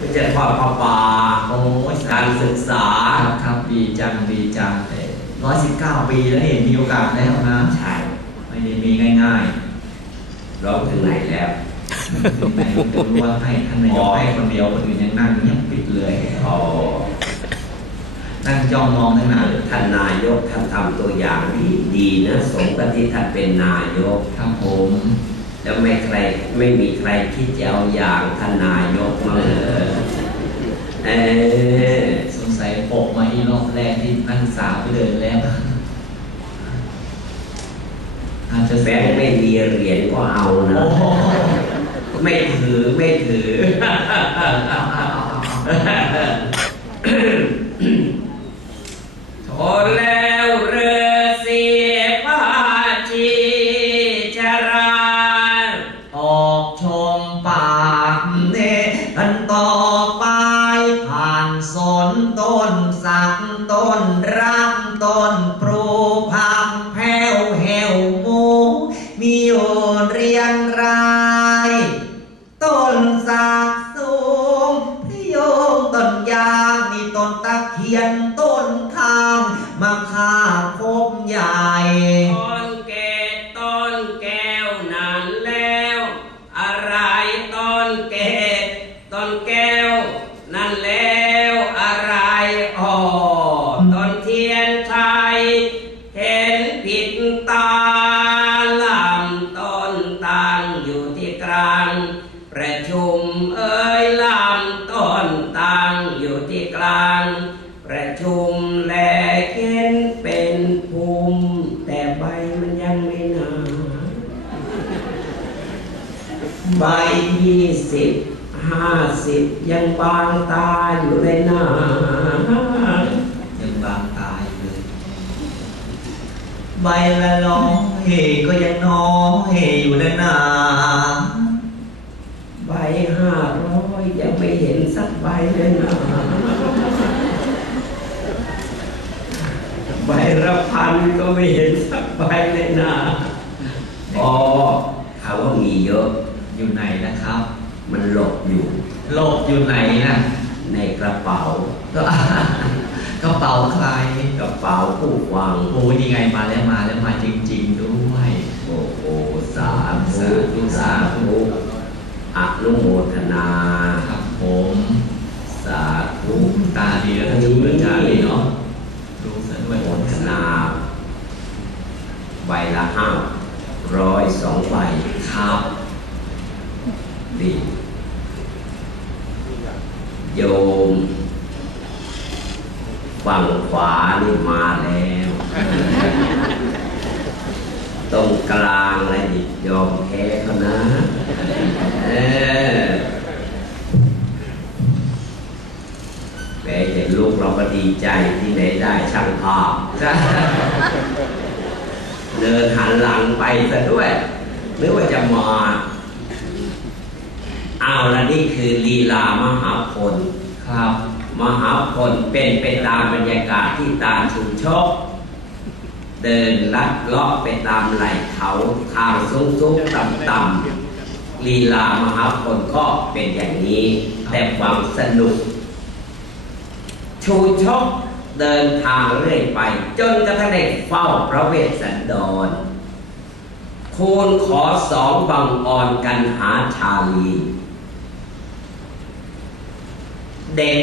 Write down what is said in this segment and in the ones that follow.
ก็จะทอดผ้าป่าโอ้ยการศึกษาครับครับดีจังดีจังร้อยสิบเก้าปีแล้วนี่มีโอกาสแล้วนะใช่ไม่ได้มีง่ายร้องถึงไหนแล้วๆนายกจะรู้ว่าให้ท่านนายกให้คนเดียวคนอื่นยังนั่งเงียบปิดเลยอ๋อนั่งจ้องมองตั้งนานท่านนายกท่านทำตัวอย่างดีดีนะสมกับที่ท่านเป็นนายกครับผมแล้วไม่ใครไม่มีใครคิดจะเอาอย่างท่านนายกมาเลย เออสงสัยโปกมาอีรอบแรกที่นักศึกษาไปเดินแล้วอาจจะแบแสงงค์ไม่มีเหรียญก็เอานะโอ้โหไม่ถือไม่ถือโทแล้วเรือเสียผ้าชีจราออกชมปากเนอันต่อ มีโอยู่เรียงราย ต้นสักสูงพยงต้นยางมีต้นตะเคียนต้นข้างมะข่าคบใหญ่ต้นเกศต้นแก้วนั้นแล้ว อะไรต้นเกศต้นแก้วนั่นแล้ว ใบยี่สิบห้าสิบยังบางตาอยู่เลยนะยังบางตายเลยใบละน้องเฮก็ยังน้องเฮอยู่นะนาใบห้าร้อยยังไม่เห็นสักใบเลยนะใบละพันก็ไม่เห็นสักใบเลยนะอ๋อคำว่ามีเยอะ อยู่ไหนนะครับ มันหลบอยู่ โลกอยู่ไหนนะในกระเป๋า ก็กระเป๋าใครกระเป๋าผู้ฟังโอ้นี่ไงมาแล้วมาแล้วมาจริง ๆ ด้วย โอ้โหสาธุ สาธุสาธุอนุโมทนาครับผม สาธุตาดีแล้วท่านจะเปิดจารีเนาะรู้ซะด้วยโมทนาใบละห้าร้อยสองใบครับ ดีโยมฝั่งขวานี่มาแล้ว ตรงกลางอะไรนี่ยอมแพ้เขานะเออแหมเห็นลูกเราก็ดีใจที่ไหนได้ช่างภาพเดินหันหลังไปซะด้วยหรือว่าจะมา อาละนี่คือลีลามหาพลครับ มหาพลเป็นไปตามบรรยากาศที่ตาชุมชก เดินลัดเลาะไปตามไหล่เขาทางสูงสูงต่ำต่ำๆลีลามหาพลก็เป็นอย่างนี้ แต่ความสนุก ชูชกเดินทางเรื่อยไป จนกระทั่งได้เฝ้าพระเวสสันดรคูณขอสองบังออนกันหาชาลี เด็ก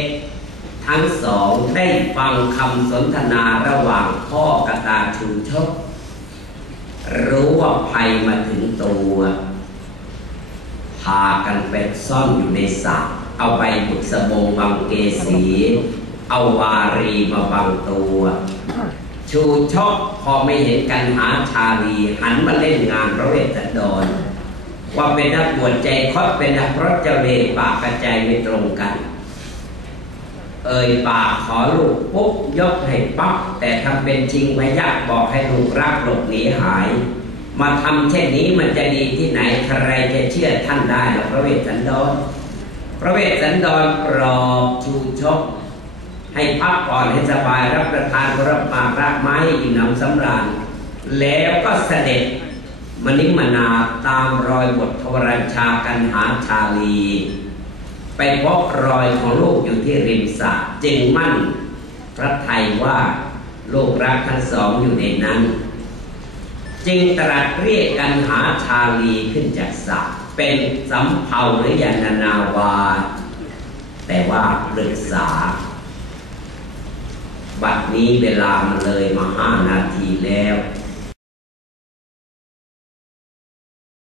ทั้งสองได้ฟังคำสนทนาระหว่างพ่อกตาชูชก รู้ว่าภัยมาถึงตัว พากันไปซ่อนอยู่ในสระเอาใบบุกสบงบังเกสี เอาวารีมาบังตัว ชูชกพอไม่เห็นกันหาชาลีหันมาเล่นงานพระเวสสันดรว่าเป็นนักบวชใจคดเป็นนักพระเจ้าเลปากกระใจไม่ตรงกัน เอ่ยปากขอลูกปุ๊บยกให้ปั๊บแต่ทำเป็นจริงพยักบอกให้ลูกรักหลบหนีหาย มาทำเช่นนี้มันจะดีที่ไหนใครจะเชื่อท่านได้หรอพระเวสสันดรพระเวสสันดรปลอบชูชก ให้พักผ่อนให้สบายรับประทานผลปากรากไม้อิ่มหนำสำราญแล้วก็เสด็จมนิมนาตามรอยบทพระราชากันหาชาลี ไปพบรอยของลูกอยู่ที่ริมสระจึงมั่น พระไทยว่าลูกรักทั้งสองอยู่ในนั้น จึงตรัสเรียกกันหาชาลีขึ้นจากสระเป็นสำเภาหรือยานนาวา แต่ว่าปรึกษา บัดนี้เวลามันเลยมาห้านาทีแล้ว